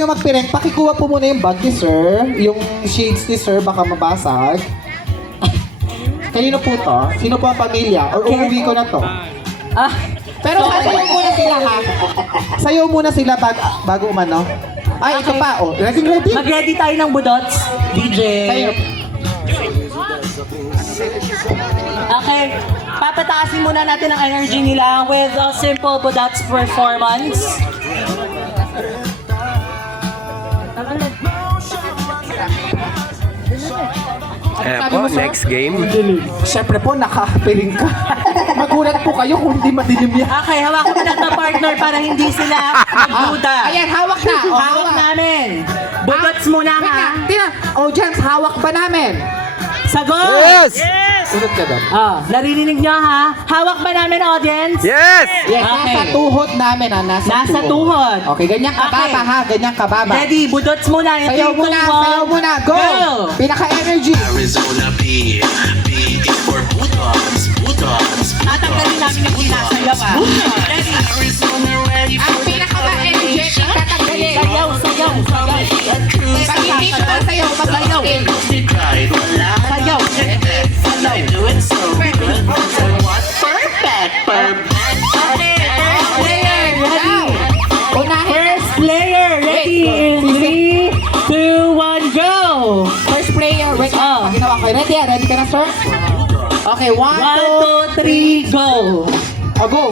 yung magpirent, pakikuha po muna yung bag ni sir. Yung shades ni sir, baka mabasag. Kanino po to? Sino po ang pamilya? Or uuwi ko na to? Ah, Pero sasayaw muna sila ha. Sayaw muna sila bago umano. Ay, ito pa. Oh, ready. mag-ready tayo ng budots, DJ. Sayaw. Okay, papataasin muna natin ang energy nila with a simple budots performance. Kaya po, next game. Siyempre po, nakapiling ka. Magulat po kayo kung hindi madilim yan. Okay, hawakan mo lang ng partner para hindi sila magduda. Ayan, hawak na. Oh, Hawak namin. Budots muna Wait ha. na, Tina. Audience, hawak ba namin? Sagot! Yes! Sunod ka doon. Naririnig nyo ha? Hawak ba namin, audience? Yes! Yes, Okay. nasa tuhod namin ha. Nasa tuhod. Okay, ganyan kababa Okay. ha. Ganyan kababa. Ready, budots muna. Yung Sayaw 3, 2, muna, 1. sayaw muna. Go! Pinaka-energy. Arizona B. B is for Buddhas. Buddhas. Tatanggalin namin yung pinasayaw ha. Ready? Arizona ready for Ang pinaka-energetic tatanggalin. Sayaw, sayaw, sayaw. Pag hindi ko na sayaw, magsayaw. pride. Wala. Sayaw. And I do it so good. So what? Perfect. Perfect. Player, ready. Unahin. First player, ready in 3, 2, 1, go! First player, wait. Oh. Pag ginawa ko, ready? Ready ka na, sir? Okay, 1, 1, 2, 3, go! Oh, go.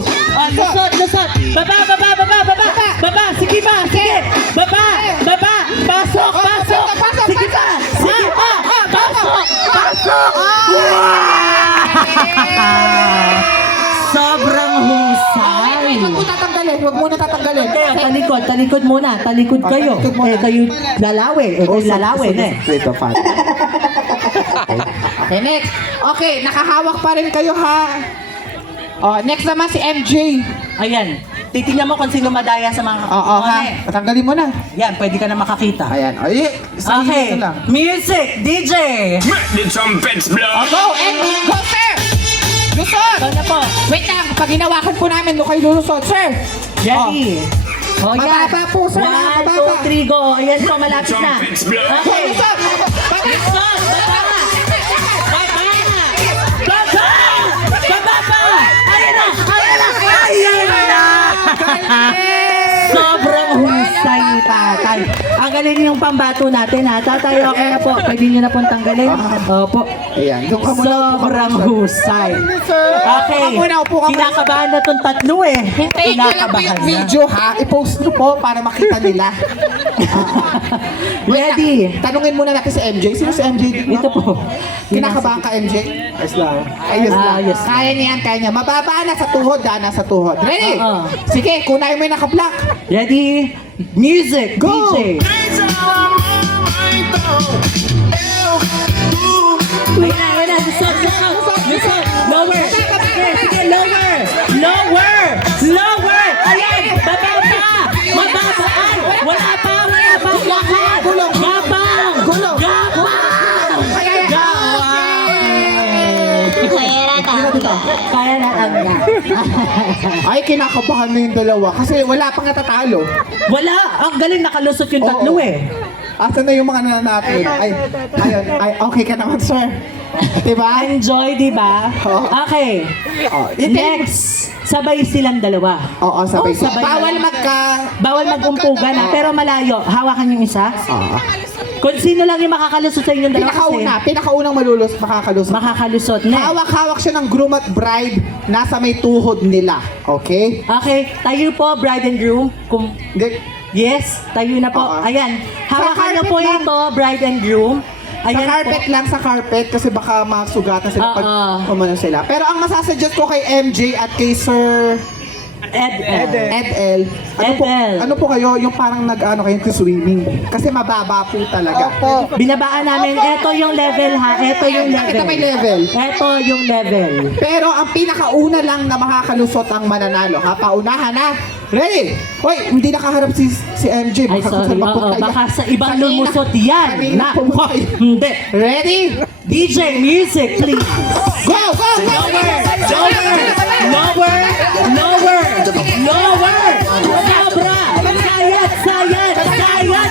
Lusot, lusot! Baba, baba, baba, baba! Baba, sige pa, sige! Baba, baba! Pasok, pasok! Sige pa, sige pa! Pasok, pasok! Sobrang husay! Huwag mo tatanggalin. Huwag muna tatanggalin. Kayo, talikod, talikod muna. Talikod kayo. talikod muna. Kayo lalawin. Kayo lalawin eh. Ito, fan. Okay, next. Okay, nakahawak pa rin kayo ha. Oh, next naman si MJ. Ayan. Titingnan mo kung sino madaya sa mga Oo, ha. Tatanggalin mo na. Yan, pwede ka na makakita. Ayan. Ay, sa Okay. ito lang. Music, DJ! The trumpets blow. Oh, go, Andy. Go, sir. Lusot. Ito na po. Wait lang. Pag hinawakan po namin, doon kayo lulusot, sir. Ready? Oh, yan. Mababa po, sir. 1, Mababa. 2, 3, go. Ayan po, malapit na. Trumpets blow. Go, Okay. lusot. Baba. Lusot, baba! Baba! Baba! Baba pa! Ayan na! Ayan na! Ayan na! Sobrang husay ni tatay. Ang galing yung pambato natin ha. Tatay, okay na po. Pwede nyo na pong tanggalin. Opo. Ayan. Doon ka muna. Sobrang husay. Okay. Upo muna, upo ka muna. Kinakabahan na tong tatlo eh. Hintayin nyo lang po Kinakabahan yung na. video ha. I-post nyo po para makita nila. Wait Ready? lang. Tanungin muna natin si MJ. Sino si MJ? Ito po. Kinakabahan ka, MJ? Ayos lang. Ayos Ah, lang. yes. Kaya niyan, kaya niya. Mababa na sa tuhod, nasa tuhod. Ready? Oo. Sige, kunain mo yung naka-black. Ready? Music, Go! DJ. Ayan na, ayan na. Lusot, lusot, lusot. Lower. Sige, sige, lower. Lower. Lower. Ayan. Baba pa. Mababa. Ay, wala pa, wala pa. Lakad. Gulong. Gabang. Gulong. Gabang. Kaya na ang Ay, kinakabahan na yung dalawa. Kasi wala pang natatalo. Wala. Ang galing nakalusot yung tatlo Oo. eh. Asan na yung mga nananatid? Ay, ayun. Ay, okay ka naman, sir. Diba? Enjoy, di ba? Oo. Okay. Oh, Next, sabay silang dalawa. Oo, sabay. Oh, sabay Bawal na. bawal Mag-umpugan na, pero malayo. Hawakan yung isa. Oo. Kung sino lang yung makakalusot sa inyong dalawa Pinakaunang malulus, makakalusot. makakalusot na. Hawak-hawak siya ng groom at bride nasa may tuhod nila. Okay? Okay, tayo po, bride and groom. Hindi. Yes, tayo na po. Oo. Ayan, hawakan niyo carpet po lang. ito, bride and groom. Sa Ayan carpet po. lang, sa carpet kasi baka masugatan sila pag Oo. umano sila. Pero ang masasuggest ko kay MJ at kay Sir Edel, ano po kayo, yung parang nag-ano kayo swimming. Kasi mababa po talaga. Binabaan namin, ito yung level ha, ito yung level. Ito may level. Ito yung level. Pero ang pinakauna lang na makakalusot ang mananalo. Ha? Paunahan na. Ready? Hoy, hindi nakaharap si MJ. Ay, Baka kung sorry. saan mapunta Oo, yan. baka sa ibang Kanina- lumusot yan. kanina Na, pumunta wah, yan. hindi. Ready? DJ, music, please. Go, go, go! Lower, lower, lower, lower. Sobra. Sayad, sayad, sayad,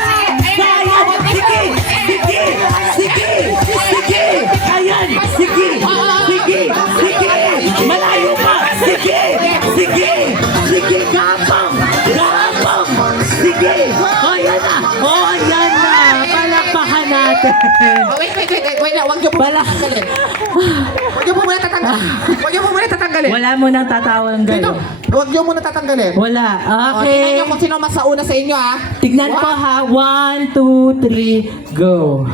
Oh, yan na! Oh, yan na! Palakpakan natin! Oh, wait na, huwag niyo po Wala. tatanggalin. Huwag niyo po muna tatanggalin. Huwag niyo po muna tatanggalin. Wala mo nang tatawang Sino? galo. Huwag niyo muna tatanggalin. Wala. O, tingnan Okay. niyo kung sino masauna sa inyo, ha? Tignan ko ha. 1, 2, 3, go.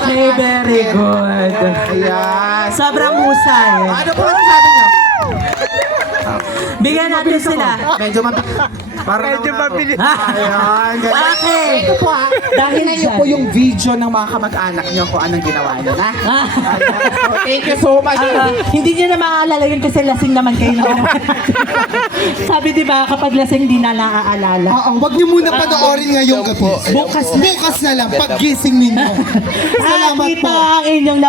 Okay, very good. Ayan. Sobrang husay. Ano po masasabi niyo? Bigyan natin sila. Medyo mabilis. Medyo mabilis. Ayan. ganun. Okay. Ito po, ha? Dahil Tingnan niyo dyan. po yung video ng mga kamag-anak niyo kung anong ginawa niyo, ha? Ah. So, thank you so much. Hindi nyo na maaalala yun kasi lasing naman kayo naman. Sabi di ba kapag lasing di na naaalala. Oo, wag niyo muna panoorin ngayong gabi. Bukas na lang, paggising ninyo. Salamat Ito po. ang inyong